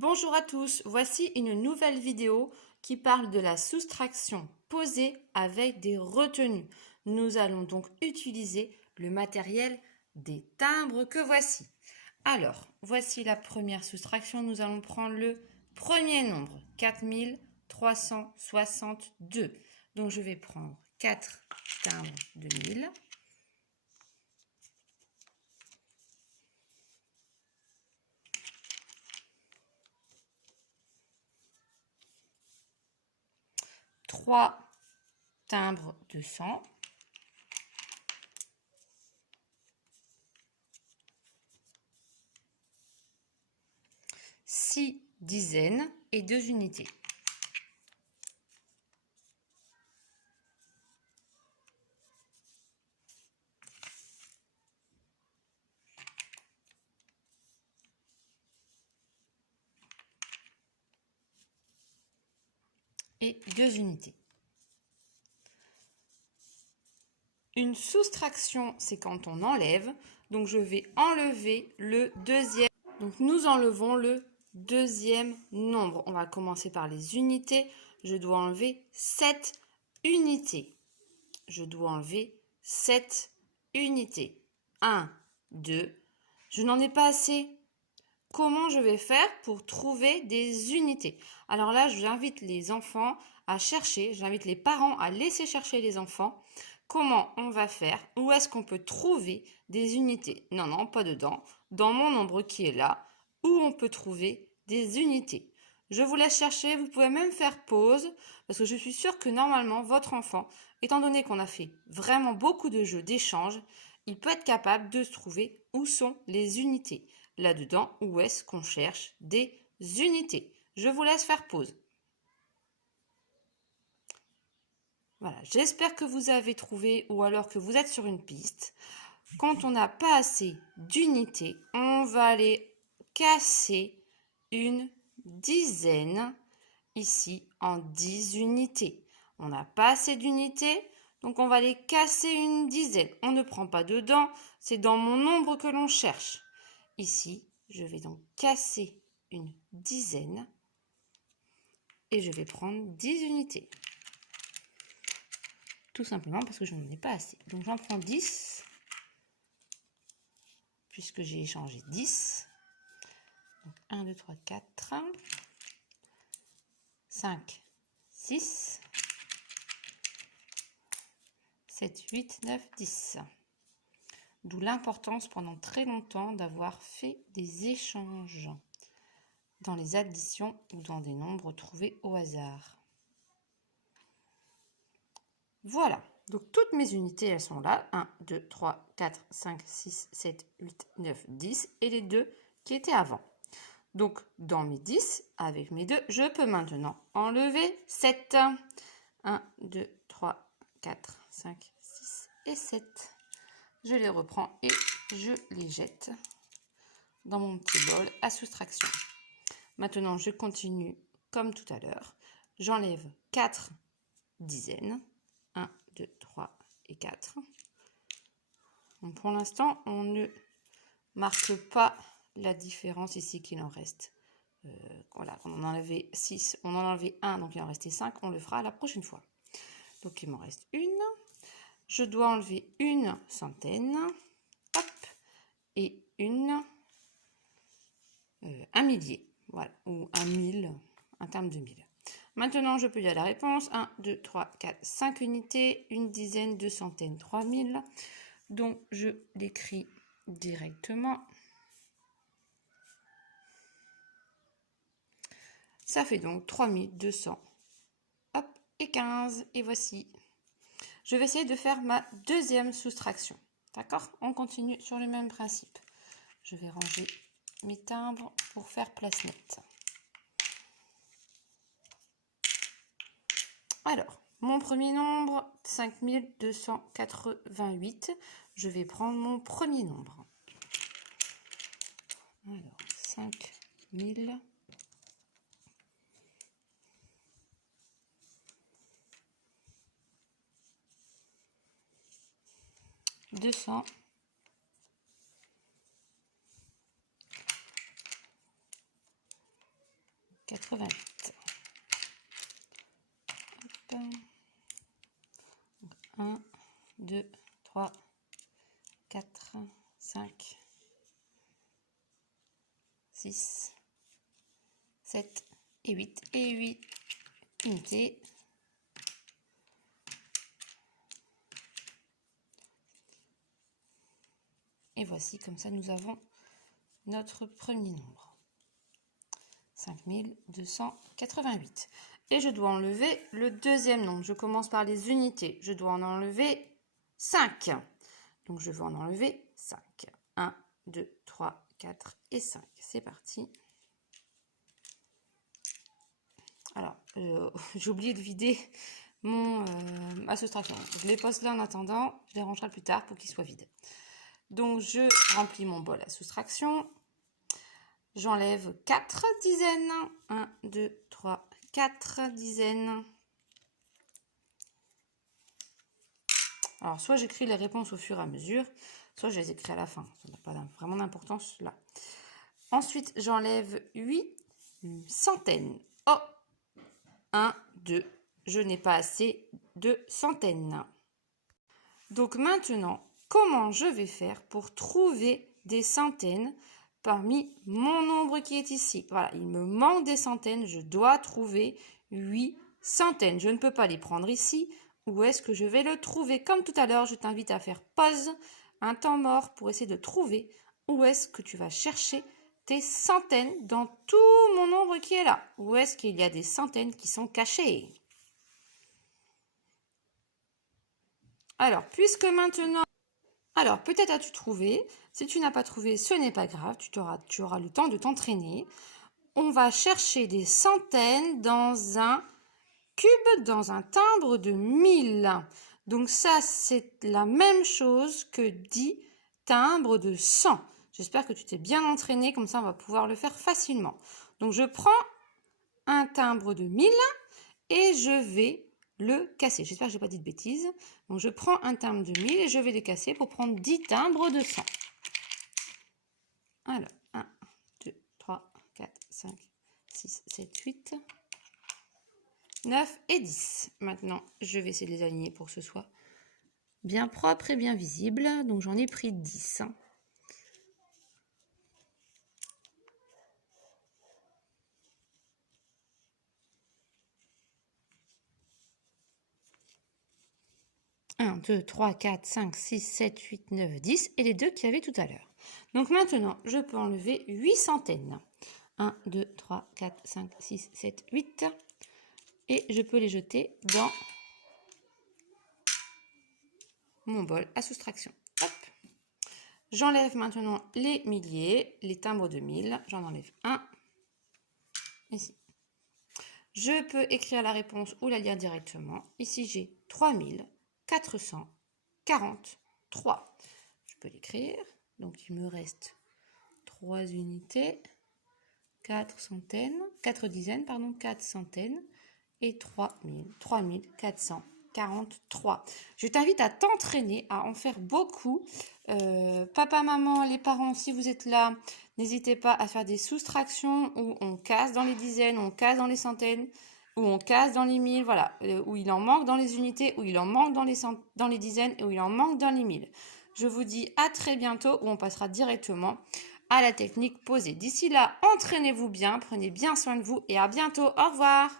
Bonjour à tous, voici une nouvelle vidéo qui parle de la soustraction posée avec des retenues. Nous allons donc utiliser le matériel des timbres que voici. Alors, voici la première soustraction. Nous allons prendre le premier nombre, 4362. Donc, je vais prendre 4 timbres de 1000. Trois timbres de 100. 6 dizaines et 2 unités. Et 2 unités. Une soustraction, c'est quand on enlève. Donc, je vais enlever le deuxième. Donc, nous enlevons le deuxième nombre. On va commencer par les unités. Je dois enlever 7 unités. Je dois enlever 7 unités. 1, 2. Je n'en ai pas assez. Comment je vais faire pour trouver des unités? Alors là, j'invite les enfants à chercher, j'invite les parents à laisser chercher les enfants. Comment on va faire? Où est-ce qu'on peut trouver des unités? Non, non, pas dedans. Dans mon nombre qui est là, où on peut trouver des unités. Je vous laisse chercher, vous pouvez même faire pause, parce que je suis sûre que normalement, votre enfant, étant donné qu'on a fait vraiment beaucoup de jeux d'échange, il peut être capable de se trouver où sont les unités. Là-dedans, où est-ce qu'on cherche des unités? Je vous laisse faire pause. Voilà, j'espère que vous avez trouvé ou alors que vous êtes sur une piste. Quand on n'a pas assez d'unités, on va aller casser une dizaine ici en 10 unités. On n'a pas assez d'unités, donc on va aller casser une dizaine. On ne prend pas dedans, c'est dans mon nombre que l'on cherche. Ici, je vais donc casser une dizaine et je vais prendre 10 unités. Tout simplement parce que je n'en ai pas assez. Donc j'en prends 10, puisque j'ai échangé 10. Donc 1, 2, 3, 4, 5, 6, 7, 8, 9, 10. D'où l'importance pendant très longtemps d'avoir fait des échanges dans les additions ou dans des nombres trouvés au hasard. Voilà, donc toutes mes unités, elles sont là. 1, 2, 3, 4, 5, 6, 7, 8, 9, 10 et les 2 qui étaient avant. Donc, dans mes 10, avec mes 2, je peux maintenant enlever 7. 1, 2, 3, 4, 5, 6 et 7. Je les reprends et je les jette dans mon petit bol à soustraction. Maintenant, je continue comme tout à l'heure. J'enlève 4 dizaines. 1, 2, 3 et 4. Donc pour l'instant, on ne marque pas la différence ici qu'il en reste. Voilà, on en a enlevé 6, on en a enlevé 1, donc il en restait 5. On le fera la prochaine fois. Donc il m'en reste une. Je dois enlever une centaine. Hop. Et un millier. Voilà, ou un 1000, un terme de 1000. Maintenant, je peux dire la réponse. 1, 2, 3, 4, 5 unités, une dizaine, deux centaines, 3000. Donc, je l'écris directement. Ça fait donc 3200. Hop, et 15. Et voici. Je vais essayer de faire ma deuxième soustraction. D'accord? On continue sur le même principe. Je vais ranger mes timbres pour faire place nette. Alors, mon premier nombre, 5288. Je vais prendre mon premier nombre. Alors, 5000. 200. 88. Hop. 1, 2, 3, 4, 5, 6, 7 et 8. Et 8 unités. Et voici, comme ça, nous avons notre premier nombre. 5288. Et je dois enlever le deuxième nombre. Je commence par les unités. Je dois en enlever 5. Donc, je vais en enlever 5. 1, 2, 3, 4 et 5. C'est parti. Alors, j'ai oublié de vider ma soustraction. Je les pose là en attendant. Je les rangerai plus tard pour qu'ils soient vides. Donc, je remplis mon bol à soustraction. J'enlève 4 dizaines. 1, 2, 3, 4 dizaines. Alors, soit j'écris les réponses au fur et à mesure, soit je les écris à la fin. Ça n'a pas vraiment d'importance là. Ensuite, j'enlève 8 centaines. Oh, 1, 2. Je n'ai pas assez de centaines. Donc maintenant, comment je vais faire pour trouver des centaines parmi mon nombre qui est ici? Voilà, il me manque des centaines. Je dois trouver 8 centaines. Je ne peux pas les prendre ici. Où est-ce que je vais le trouver? Comme tout à l'heure, je t'invite à faire pause, un temps mort pour essayer de trouver où est-ce que tu vas chercher tes centaines dans tout mon nombre qui est là. Où est-ce qu'il y a des centaines qui sont cachées? Alors, puisque maintenant... Alors, peut-être as-tu trouvé. Si tu n'as pas trouvé, ce n'est pas grave. Tu auras le temps de t'entraîner. On va chercher des centaines dans un cube, dans un timbre de 1000. Donc ça, c'est la même chose que 10 timbres de 100. J'espère que tu t'es bien entraîné. Comme ça, on va pouvoir le faire facilement. Donc, je prends un timbre de 1000 et je vais le casser. J'espère que je n'ai pas dit de bêtises. Donc, je prends un timbre de 1000 et je vais les casser pour prendre 10 timbres de 100. Alors, 1, 2, 3, 4, 5, 6, 7, 8, 9 et 10. Maintenant, je vais essayer de les aligner pour que ce soit bien propre et bien visible. Donc, j'en ai pris 10. 1, 2, 3, 4, 5, 6, 7, 8, 9, 10 et les deux qu'il y avait tout à l'heure. Donc maintenant, je peux enlever 8 centaines. 1, 2, 3, 4, 5, 6, 7, 8. Et je peux les jeter dans mon bol à soustraction. Hop. J'enlève maintenant les milliers, les timbres de 1000. J'en enlève un ici. Je peux écrire la réponse ou la lire directement. Ici, j'ai 3443. Je peux l'écrire. Donc, il me reste 3 unités, 4 dizaines, 4 centaines et 3443. Je t'invite à t'entraîner, à en faire beaucoup. Papa, maman, les parents, si vous êtes là, n'hésitez pas à faire des soustractions où on casse dans les dizaines, on casse dans les centaines, où on casse dans les 1000, voilà, où il en manque dans les unités, où il en manque dans les dizaines et où il en manque dans les 1000. Je vous dis à très bientôt où on passera directement à la technique posée. D'ici là, entraînez-vous bien, prenez bien soin de vous et à bientôt. Au revoir.